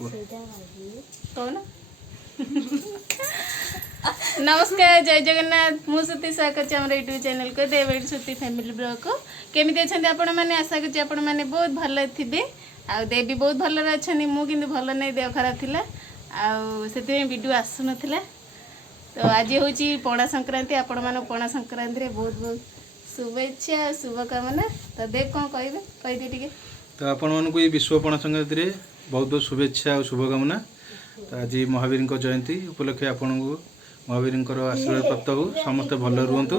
कौन नमस्कार जय जगन्नाथ मुझे स्वागत है यूट्यूब चैनल को देवड़ी सुती फैमिली ब्लॉग को केमी अच्छा आपण मैंने आशा कर मैंने बहुत भल थे आ दे भी बहुत भल अच्छा मुझे भल नहीं देह खराब थी से वीडियो आसु ना तो आज हूँ पणा संक्रांति आपण मान पणा संक्रांति बहुत बहुत शुभेच्छा शुभकामना तो देव कौन कहे कहीदे टे तो आपण मानक ये विश्व पणा संक्रांति बहुत बहुत शुभेच्छा और शुभकामना। तो आज महावीर जयंती उपलक्षे आपण को महावीर आशीर्वाद प्राप्त हो समस्ते भल रुहतु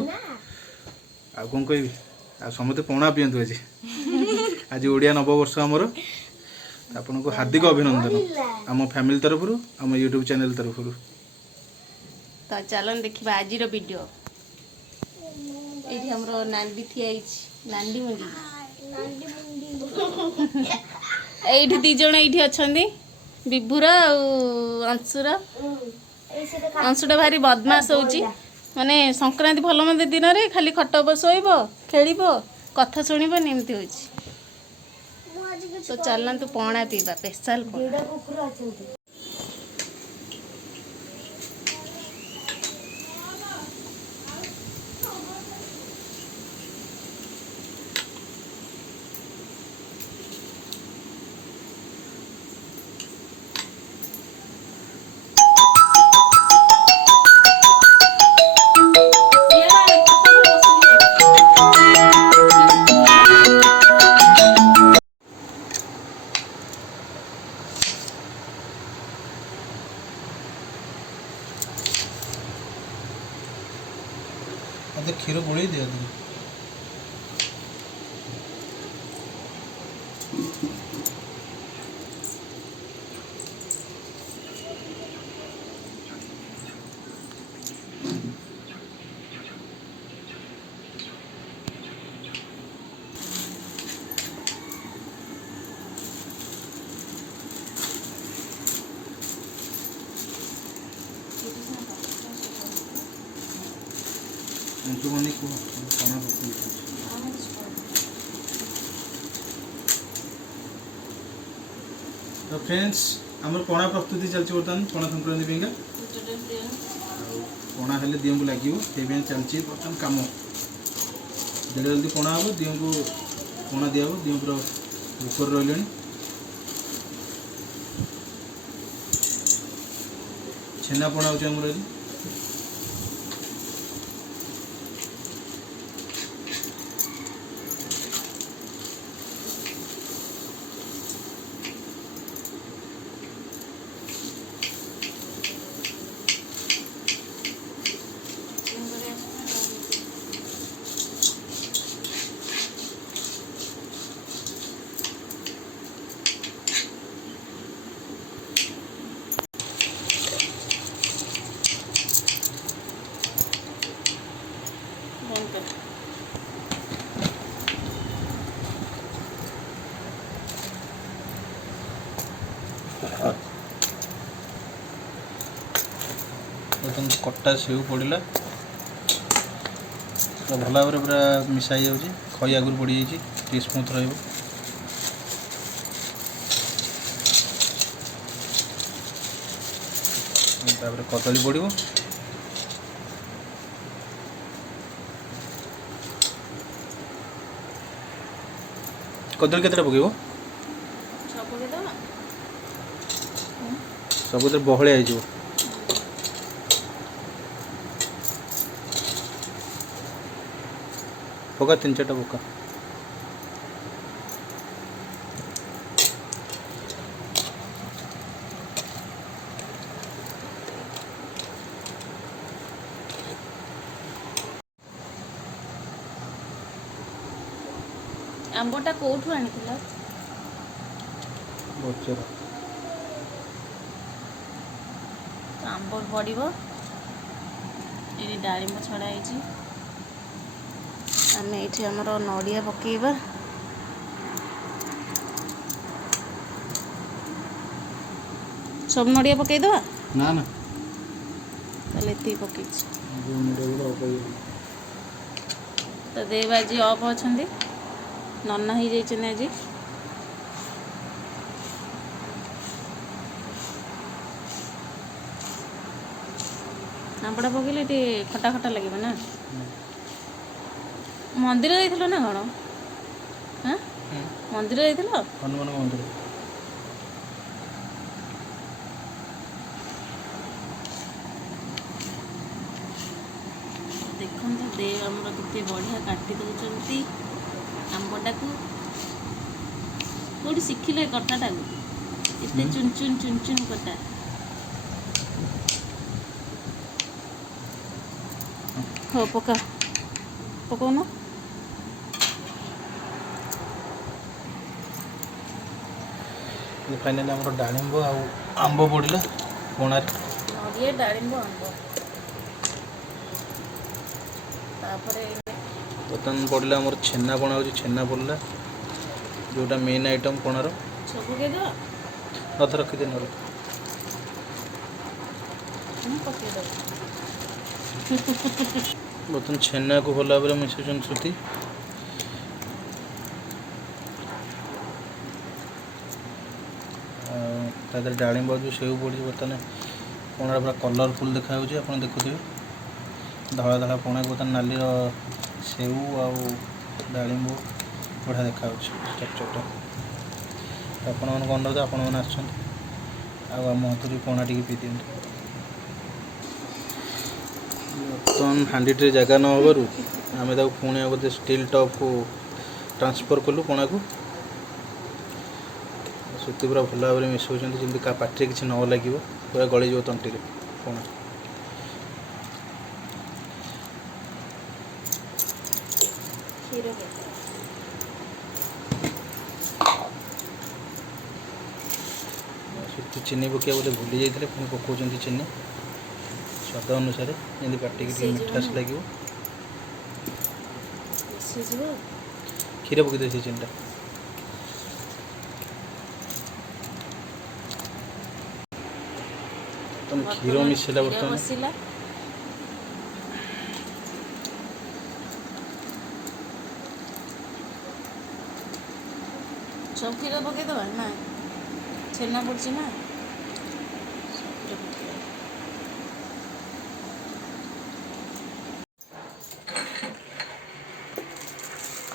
आ कौन कह समस्ते पणा पीतु आज आज ओडिया नववर्ष आमर आपन को हार्दिक अभिनंदन आम फैमिली तरफ आम यूट्यूब चैनल तरफ। तो चलन देखा आज वीडियो ये हमरो नांदी थी नांदी मुंडी ये दी जन ये अच्छा विभुर अंशुरा अंशुटा भारी बदमाश होची माने संक्रांति भल मंद दिन रे खाली खट शोब खेल कथा शुणब एमती हो। तो चलतु पणा पीवा स्पेशल क्षीर गोड़े दिया तो फ्रेंड्स आम पणा प्रस्तुति चलती बर्तमान पणा संक्रांति पाइका पणा हेल्ले दियों को लगे से चलती बर्तमान कम जल्दी जल्दी पणा हम दियों को पणा दिया दियों पूरा ऊपर रही छेना पणा हो कटा सेव पड़ा तो भल भाव पूरा मिसाई जाऊँगी खई आगुरी पड़ जाए स्मूथ रही कदली पड़ो कदली केतटा पकेब सब बहलिया हो पका 3-4टा पका आंबटा कोठू आनी आंब पड़ो ये डालिम छड़ा आम ये आमर नड़िया पकेबा सब नड़िया पकईद ना ना ये पकई तो देव आज अफ अच्छा नना हो आज आंबड़ा पकईले टे खटा खटा लगे ना मंदिर जाइथिलो ना कौन हाँ मंदिर जाइथिलो हनुमान मंदिर देखते देव आमर केते बढ़िया काटी दौरान आंबटा को कौटी शिखिले कटाटा को एते चुन चुन चुन चुन कटा हो पका पकाउन फाइनाली आम डाणिंब आंब पड़ा पणार नड़िया डालिंब आंब बर्तमान पड़ा आम छेना पणा हो छेना पड़ा जोटा मेन आइटम पणार अध रखिदे न बर्तमान छेना को भल भाव मिसुन श्रुति डाणिंब जो सेव पड़ी बर्तमान पणार पूरा कलरफुल देखा आप देखुए धला धला पणा बर्तमान नाली सेव आड़िंब बढ़िया देखा स्ट्रक्चरटा आपण मन अनुरोध आपण मैंने आम हाथ पणा टी पी दिखाँ बर्तमान हांडी जगह न हबारू आम पुणी गोटे स्टील टप को ट्रांसफर कलु पणा को सुती पूरा भल भाव में मिसौं जमी पाटे किसी न लगे पूरा गलीज तंटी पणा चीनी पकड़ा बोले भूली जाते पुणी पकाउं चीनी स्वाद अनुसार जमी पाटे की मिठास लगे क्षीर पकईदे से चीनीटा तुम क्षीर मिसेला बर्तमान सब क्षीर पकईदबा ना छेना पड़ी ना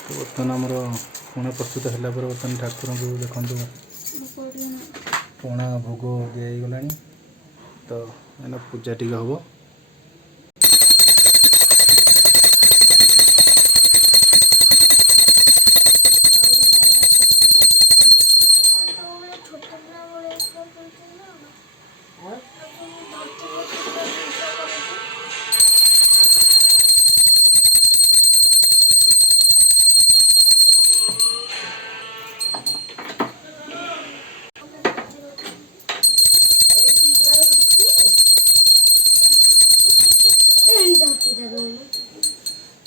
बर्तमान आमर पणा प्रस्तुत है बर्तमान ठाकुर को देखो पणा भोग दिगला तो एना पूजा टी हम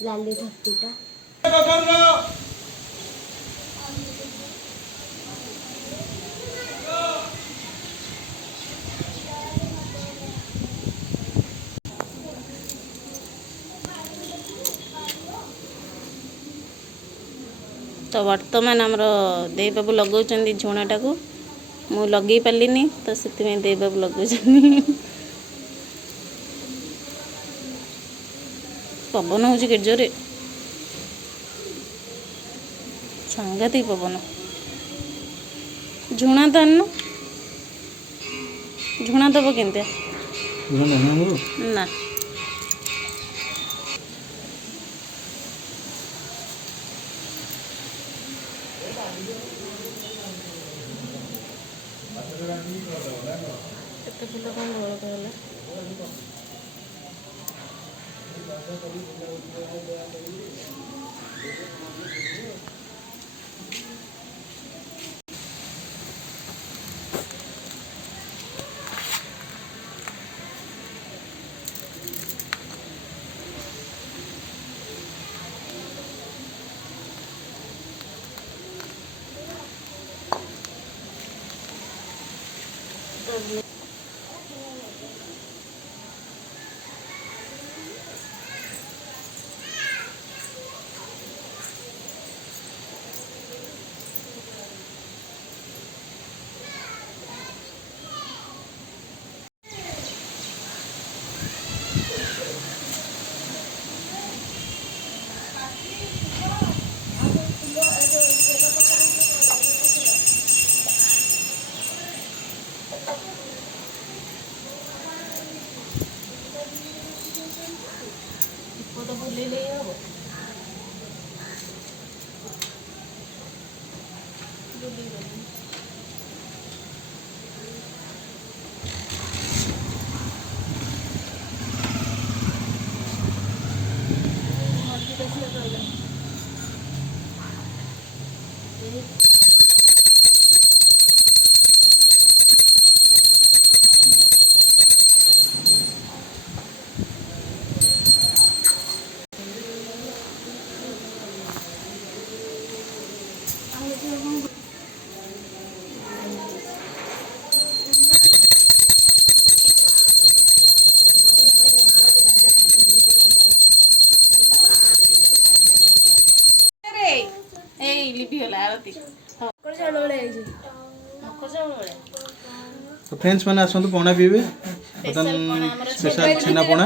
लाली धरतीटा तो वर्तमान आमर देव बाबू लगाउछन्ती झुणाटा को मु लगे पालिनी तो से देव बाबू लगाउछन्ती पवन हो जोरे सांघातिक पवन झुणा तो आन झुणा दब केमती ना କେତେ ଫୁଲ କ'ଣ ଘର କହିଲା तो भूले ले हबो भूली गली मर्जी कैसे कहला ए लिपि होला आरती मकर चाउल भले तो फ्रेंड्स मैंने आसतु पणा पीबे स्पेशल छेना पणा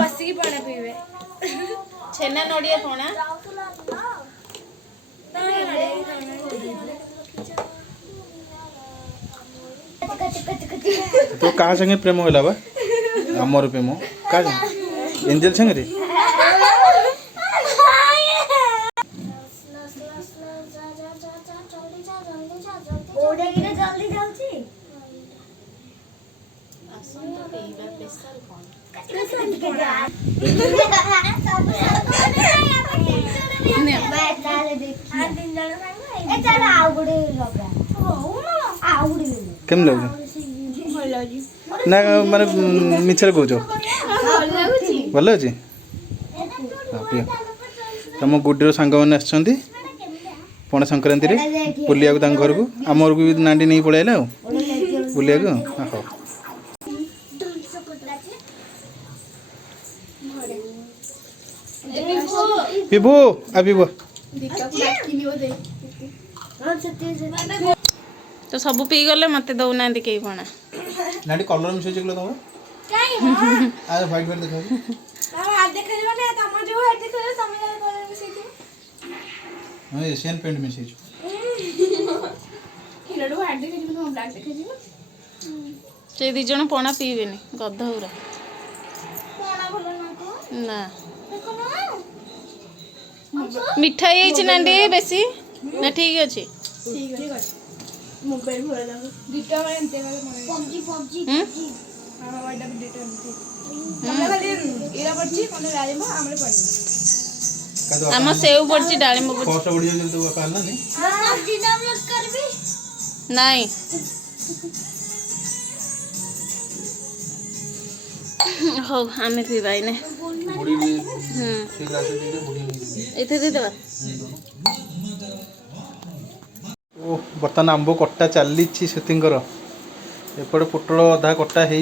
छेना नड़िया पणा तो कहा संगे प्रेम होला बा आमर प्रेम का एंजल संगे केम लगे ना माने मिछर कहूछ भल अच्छे तुम गुडीर सांग मैंने आसछंती पणा संक्रांति रे बुलिया घर को आम घर को भी नांडी नहीं पलैला बुलिया हाँ पीबू आ पीबू तो सब पी गले मत दौना कई पणा नांडी कलर मिसै चकलो तुम आ व्हाइट व्हाइट देखा हां एशियन पेंट मिसै से दी जन पणा पीबेनी गधौरा ना मिठाई है नांडी बेसी ना ठीक अच्छे मोबाइल भरा दाओ डिटा में एंते वाले पबजी हां वाडा भी डिटा हमने खाली एरा पड़ची कोने राजमा हमरे पड़ी हम सेव पड़ची डालिम पड़ची कॉस्ट बढ़िया जल्दी वो पाल ना नहीं हां जिना ब्लॉक करबी नहीं हो आमे पीबाई ने बुढ़ी ठीक ग्लास दे दे बुढ़ी इथे दे देबा ओ बर्तमान आंब कटा चली सुतींकर एपटे पोटल अधा कटा है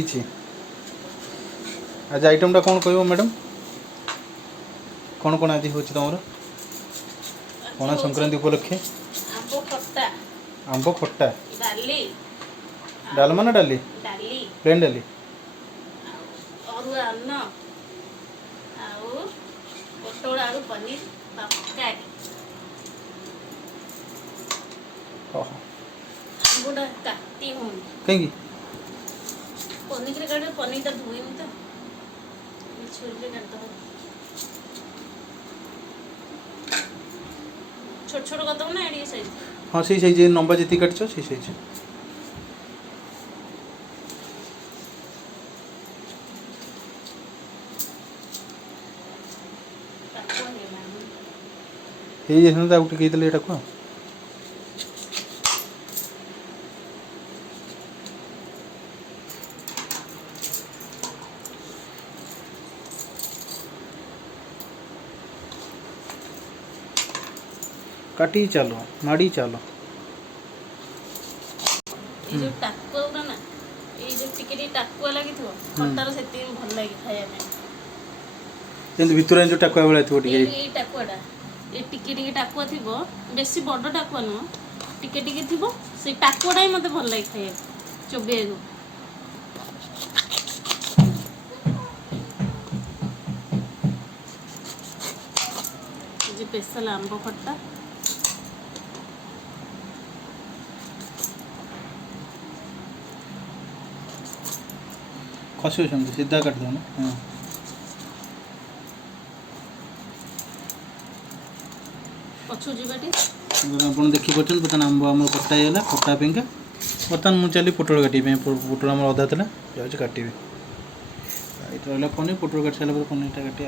आज आइटमटा कौन कह मैडम कौन कौन आज हो तुम पणा संक्रांति उपलक्षे आंब खट्टा डाली डालमा ना डाली डाली प्लेन डाली अरुआ अन्न आउ पोटल आलू पनीर तरकारी आंबुड़ा काटी हूँ कहीं पनीर काटे पनीर टा धोई तो छुरी काट छोट छोट कर ना एडी साइज हाँ सही साइज लंबा जी काटछ सही साइज ये जैसे तो आउट कही एटा को काटी चलो माड़ी चलो ये जो टाकुआ उरा ना ये जो टिके टाकुआ लगी थो खटार सेती भल लागी खाया में जेंति भितर जो टाकुआ बेला थो टिके ये टाकुआटा ये टिके टाकुआ थिबो बेसी बड़ टाकुआ न टिके थिबो से टाकुआटा ही मते भल लागी खाया चोबे गो जे स्पेशल आंब खट्टा खसी सीधा काट दो ना हाँ पछु जीवाटी आप देखिए बर्तमान आंब आम कटा होगा खटा पाइंका बर्तमान मुझे चली पोटल काटे पोटल आम अधा था जाऊँगी काटे ये रहा पनीर पोटल काट सारा पनीर काटे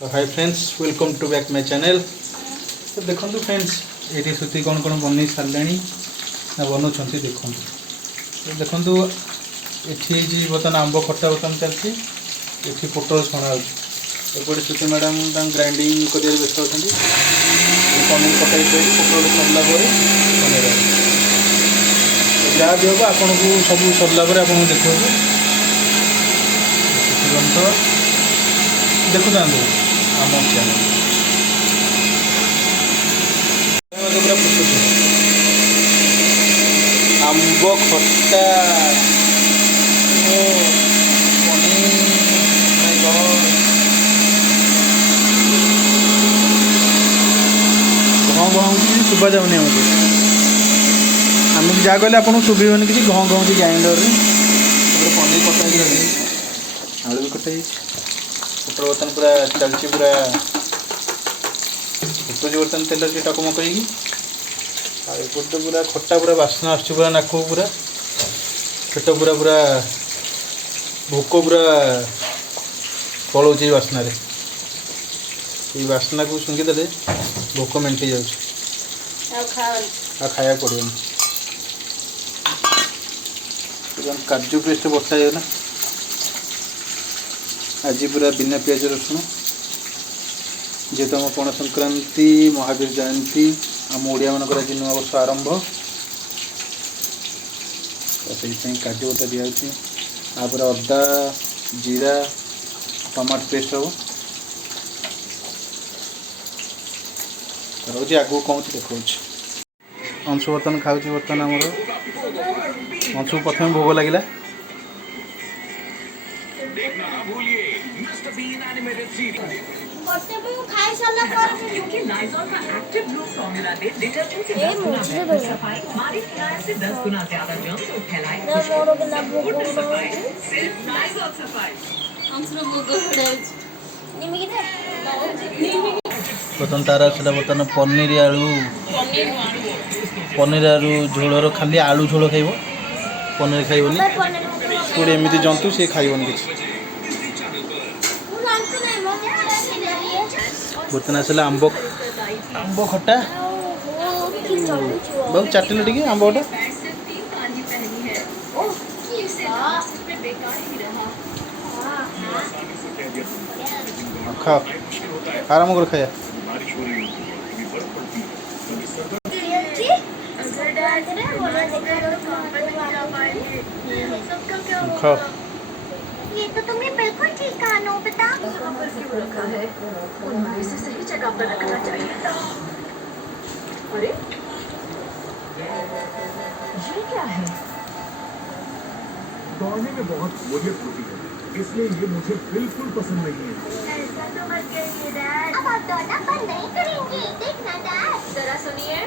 तो hi friends welcome to back my channel तो देखो फ्रेंड्स ये सुती कौन कौन बन सारे ना बनाऊँ देखो तो देखो ये बर्तमान आंब खटा बर्तमान चलती ये पोटल छणा होपटे सुती मैडम ग्राइंडिंग कर व्यस्त होती पनीर पकाई पोटल सरला पनीर जहाँ भी हम आपन को सब सरला आप देखो तो देखु था आम चैनल पूरा फुटुच आंब खटा पनीर घं घं शुभा जाऊनी आमको आम जहाँ कहले आपको शुभन किसी घं घं ग्राइंडर पनीर कटा आलू भी कटाई पोटल बर्तन पूरा चलती पूरा फुटुच बर्तन तेल से टकमकई एपटे पूरा खटा पूरा बास्ना आस पूरा नाक पूरा पेट पूरा पूरा भोक पूरा पलौचे बास्ना ये बास्ना को शुंघीदे भोक मेंटी जाऊँ खाया पड़े काजू पेस्ट बटा है ना आज पूरा बिना पियाज रसुण जेहेतु आम पण संक्रांति महावीर जयंती आम ओडिया मान आज नुआ वर्ष आरंभ तो से काजू बटा दिखाई अदा जीरा टमाटो पेस्ट हम रोज आगू कौन देखा अंशु बर्तन खाऊँ बर्तमान आमर अंशु प्रथम भोग लगे खाई साला क्योंकि लाइजॉल का एक्टिव ब्लू फॉर्मूला ने डिटर्जेंट से 10 गुना ज्यादा सफाई, हमारी फ्लायर से 10 गुना ज्यादा जर्म्स को फैलाए। सफाई सिर्फ लाइजॉल सफाई। बर्तन तार आसला बर्तमान पनीर आलू झोलर खाली आलू झोल खाइब पनीर खाइबनी थोड़ी एमती जंतु सी खाइबनी किसी बर्तमान आसला आंब खटा बहुत चाटिल टे आंबटा खाओ आराम कर खाया खाओ ये तो तुमने बिल्कुल ठीक कहा नोबिता। यहाँ पर क्यों रखा है? उनमें से सही जगह पर रखना चाहिए था। अरे ये क्या है? दौड़ने में बहुत बोरियत होती है, इसलिए ये मुझे बिल्कुल पसंद नहीं है। ऐसा तो मत करिए डैड। अब आप दौड़ना बंद नहीं करेंगे, देखना डैड। जरा सुनिए।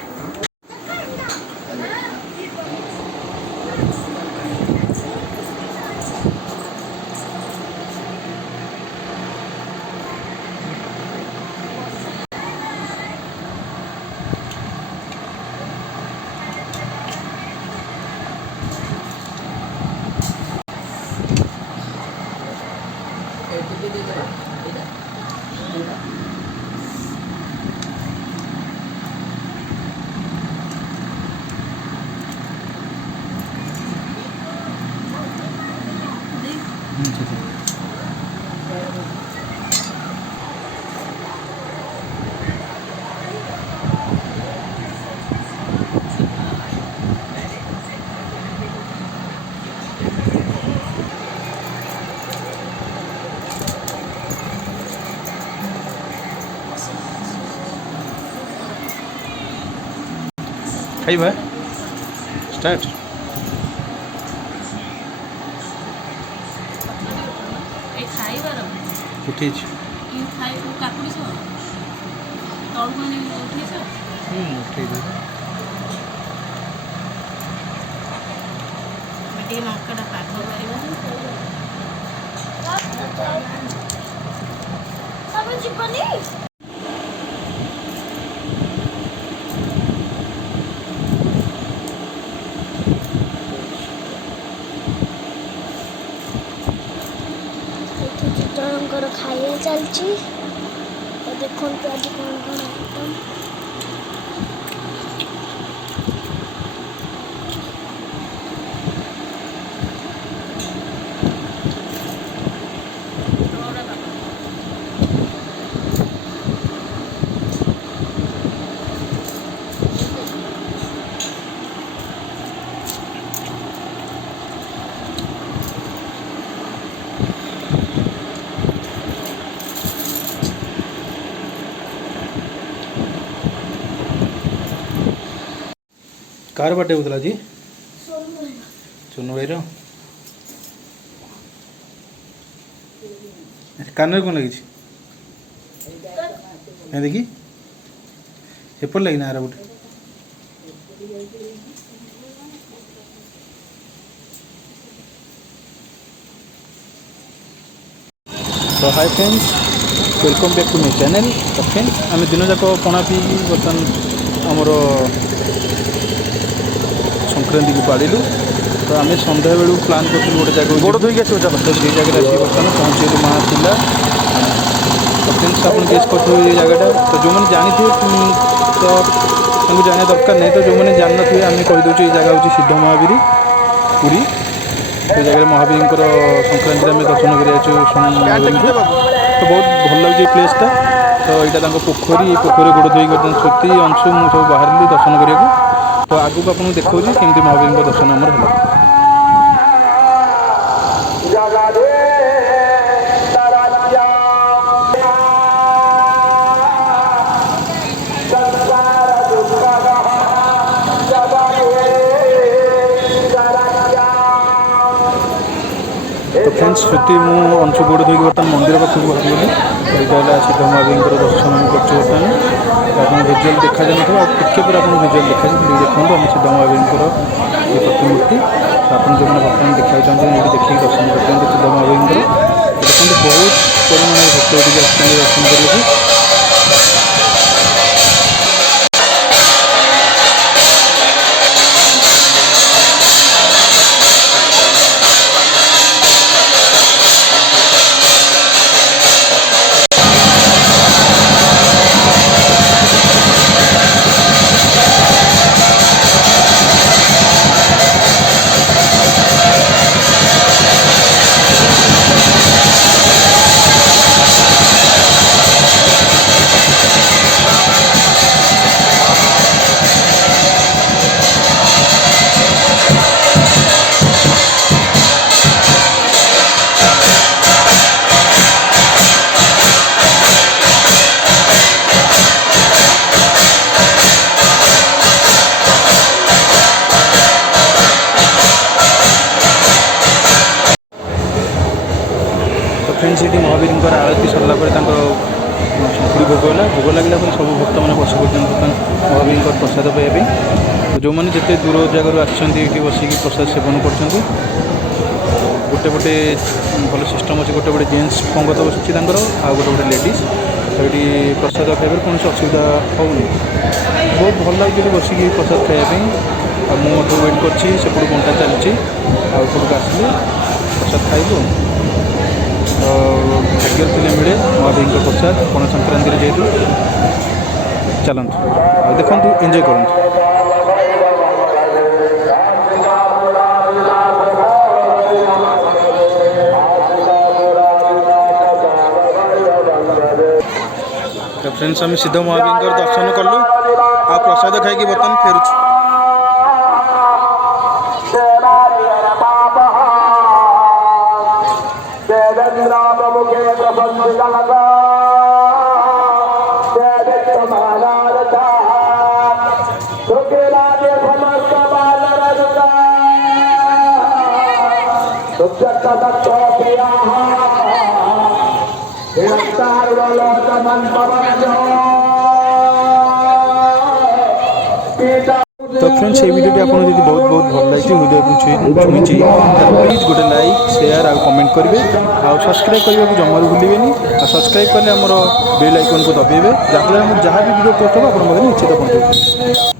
खाइबा स्टार्ट उठी लंका पाग कर ଆମେ ଯିବନି ଏଠି ଜଣଙ୍କର ଖାଇବା ଚାଲିଛି ତ ଦେଖନ୍ତୁ ଆଜି କ'ଣ କ'ଣ ଆଇଟମ୍ कार बर्थडे होता जी सोनू भाई कान कौन लगी देखी एपट लगी ना आर गोटे तो hi friends welcome back to my channel. तो फ्रेंड्स आम दिन जाक पणा पी बर्तमान आमर संक्रांति को पाड़ू तो आम सन्ध्या बेलू प्लां करूँ गोटे जगह गोड़ धोई आस तो से जगह आसी बर्तमान पहुँचे माँ पिला तो फ्रेंड्स आप गेस कर जगटा तो जो मैंने जानी थे तो जाना दरकार नहीं तो जो मैंने जान थे आम कहीदे ये जगह हूँ सिद्ध महावीर पुरी से जगह महावीर संक्रांति आम दर्शन कर तो बहुत भल लगे प्लेसटा तो यहाँ पोखरी पोखरी गोड़ धोई श्रुति अंशु मुझे सब बाहर दर्शन करने तो आगू आपको देखा केमती महावीर दर्शन आमर है। तो फ्रेंड्स श्रुति मु अंशु गोड़ धोई बर्तमान मंदिर पाखक बाहर यहाँ सिद्ध महावीर दर्शन कर भिजुआल देखा जाए और टिके पर आप भिजुआल देखा देखो आम सिद्ध महावीर ये प्रतिमूर्ति आप जो मैंने बर्तमान देखा चाहते हैं ये देखिए दर्शन करते सिद्ध महावीर देखते बहुत परिमाण भक्त ये दर्शन करके फ्रेंड्स ये महावीर आरती सरला शंकुड़ी भोग है भोग लगे सब भक्त मैंने बस महावीर प्रसाद पाइबा तो जो मैंने जिते दूर जगह आसछन्ति बसिक प्रसाद सेवन कर गोटे गोटे भल सिस्टम अच्छे गोटे गोटे जेन्ट्स पंगत बसुच्छी आउ गोटे गोटे लेडीज तो ये प्रसाद खाइबार कौन असुविधा होनी बहुत भल लगे बसिक प्रसाद खाइबा मुझे वेट कर बंटा चलती आउट आसले प्रसाद खाइबू तो भाग्य थे मिले महावीर प्रसाद पण संक्रांति जेहतु चलतु देखु एंजॉय करूँ। तो फ्रेंड्स आम सिद्ध महावीर दर्शन कलु आ प्रसाद खाई बर्तमान फेरुछु। तो फ्रेंड्स ये वीडियो आपको यदि बहुत बहुत भल लगी हृदय छुई प्लीज गोटे लाइक शेयर और कमेंट करेंगे और सब्सक्राइब करने को जमार भूलें और सब्सक्राइब कले आमर बेल आइकन को दबाइबे जहाँफल जहाँ भी वीडियो पोस्ट हो आप निश्चित पहुँचे।